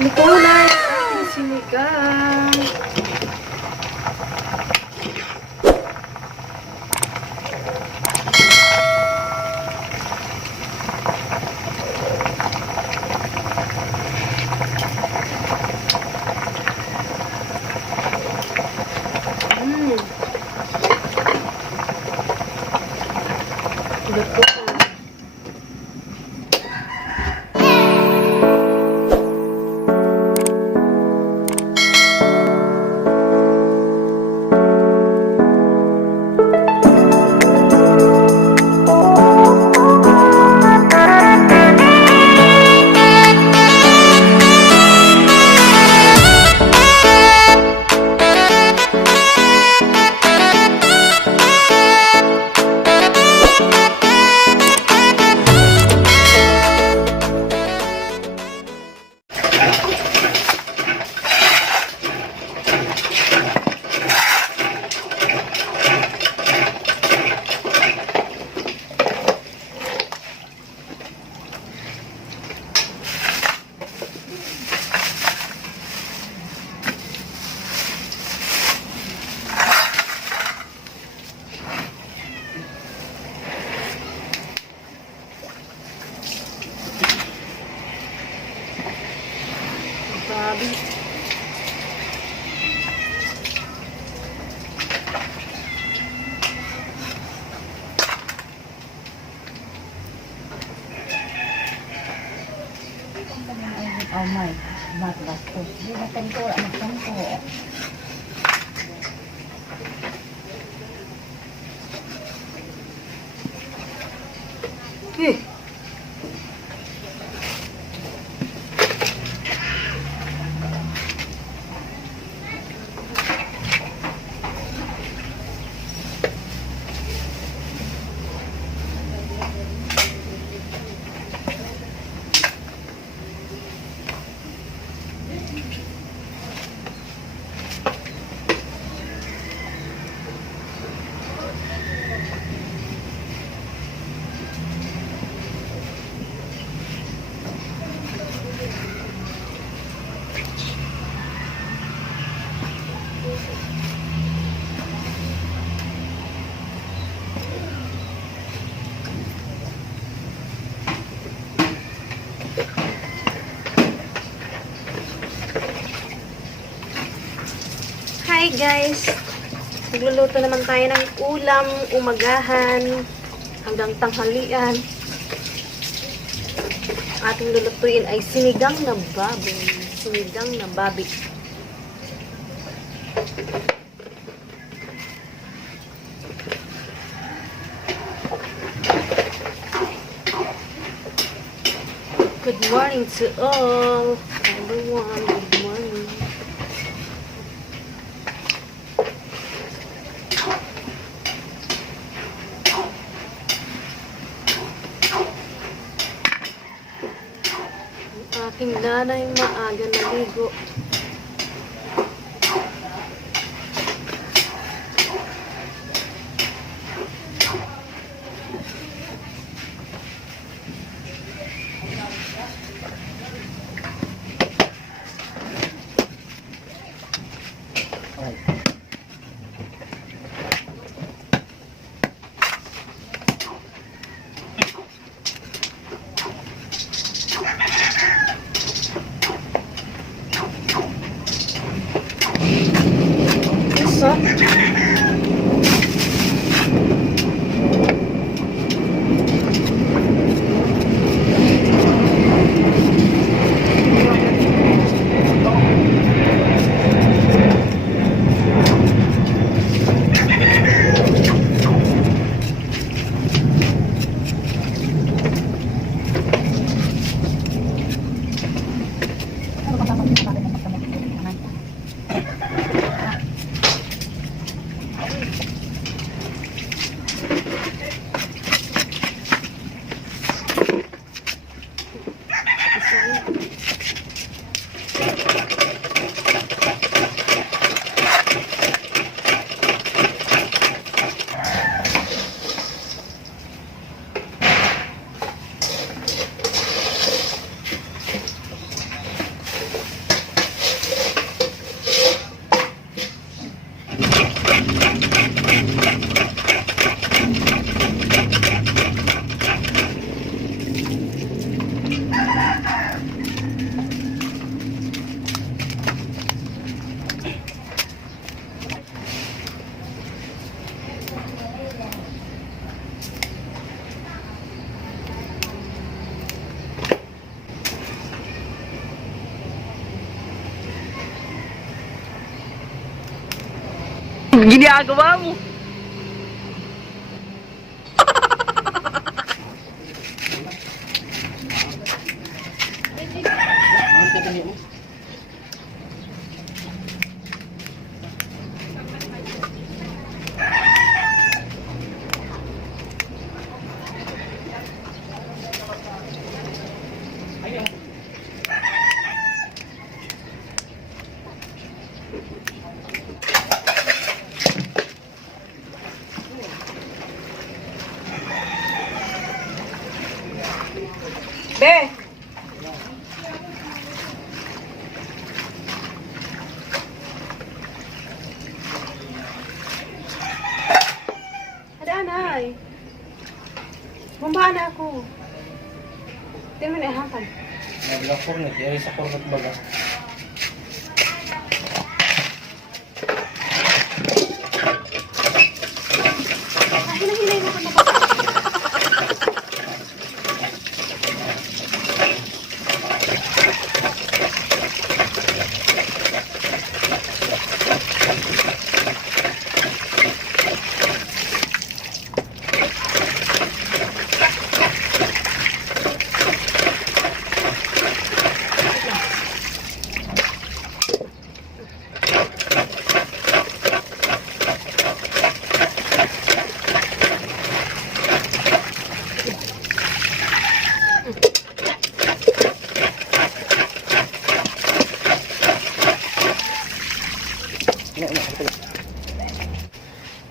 Nikulay ating sinigang. Luto na. Gabi. Oh my, maglastos. Hindi na kantura, magkantura. Hi guys! Nagluluto naman tayo ng ulam, umagahan, hanggang tanghalian. Ating lulutuin ay sinigang na baboy. Sinigang na babi. Good morning to all. Everyone, good morning. Aking nanay maaga naligo. Ginagawa mo. Be! Ada anay. Bumbahan na ako. Hindi mo na ihapan. Nabilang kornet, yari sa kornet baga. Hinay na ka na ba?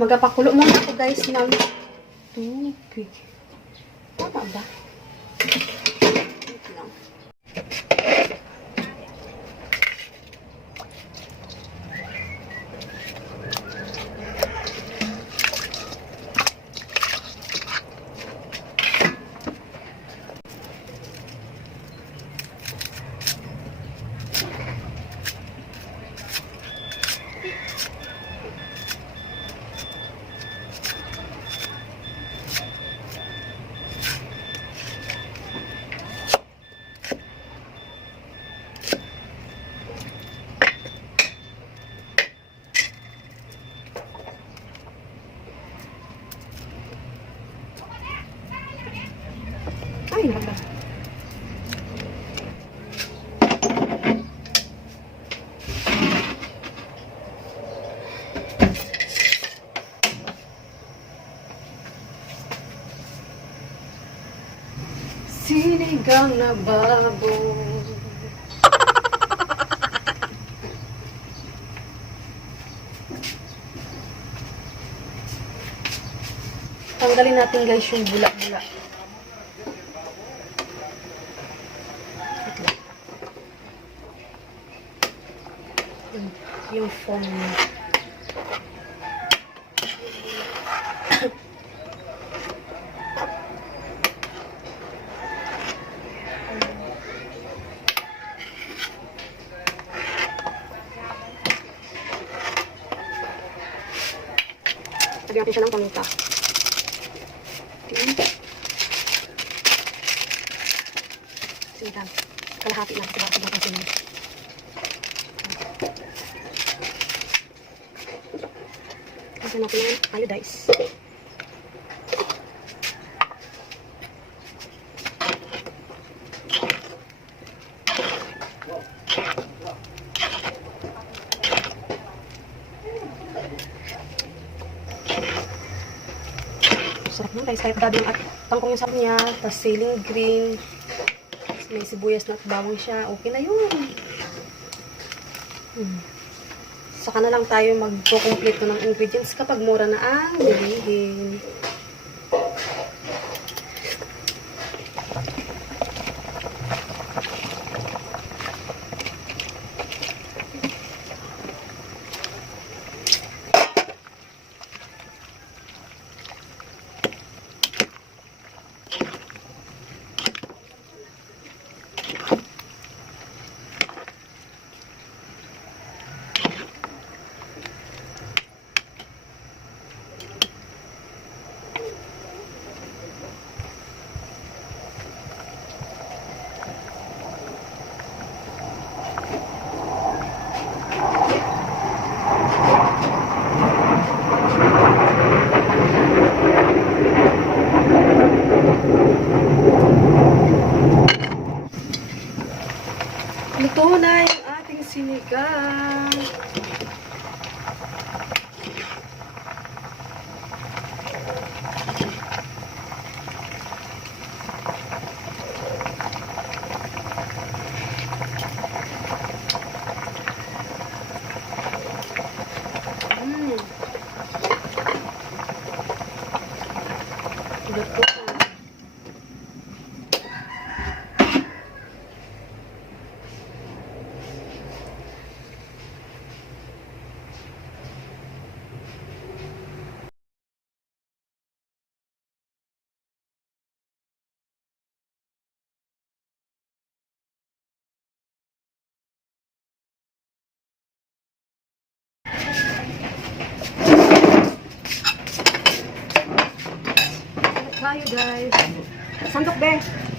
Magapakulo muna ako guys ng tubig. Tama ba? Wait lang. Ay, naku. Sinigang na baboy. Tanggalin natin guys yung bula-bula. Yung foam niya. Lagyan natin siya ng paminta. Sinigang. Kalahati lang. Kalahati lang ang sinigang. Kasi natin yung iodize. Sarap na guys. Kahit dado yung kangkong yung sarap niya. Tapos siling green. Tapos may sibuyas na at bawang siya. Okay na yun. Saka na lang tayo magpo-complete ng ingredients kapag mura na ang bilihin. Luto na yung ating sinigang. Luto na. Tayo guys. Sandok be.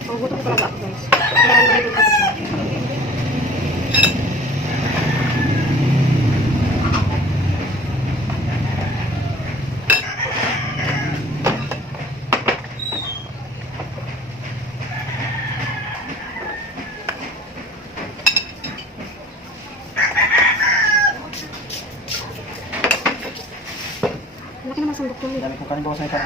Pagutom ko talaga ako guys. Kailangan ko dito tapos na. Laki naman sandok ko. Dami kong kanin bawas na ito.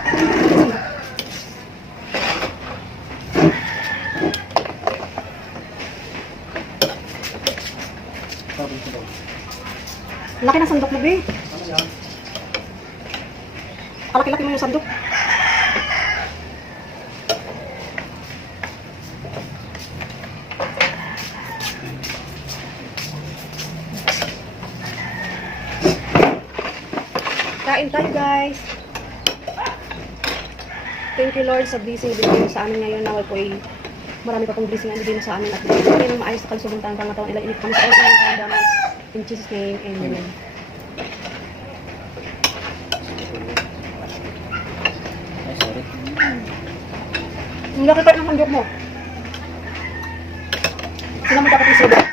Laki ng sandok mo be. Ano yan? Kalaki-laki mo yung sandok. Kain tayo guys. Thank you Lord sa blessing ibigay mo sa amin ngayon. Nawal po ay marami pa pong blessing ang ibigay mo sa amin at ibigay ng maayos sa kalusubong tayong pangatawan nila. Init kami sa oras ng karamdaman. In Jesus' name, Amen. Ay, sorry. Ang laki pa ng sandok mo. Sila mo dapat yung sandok.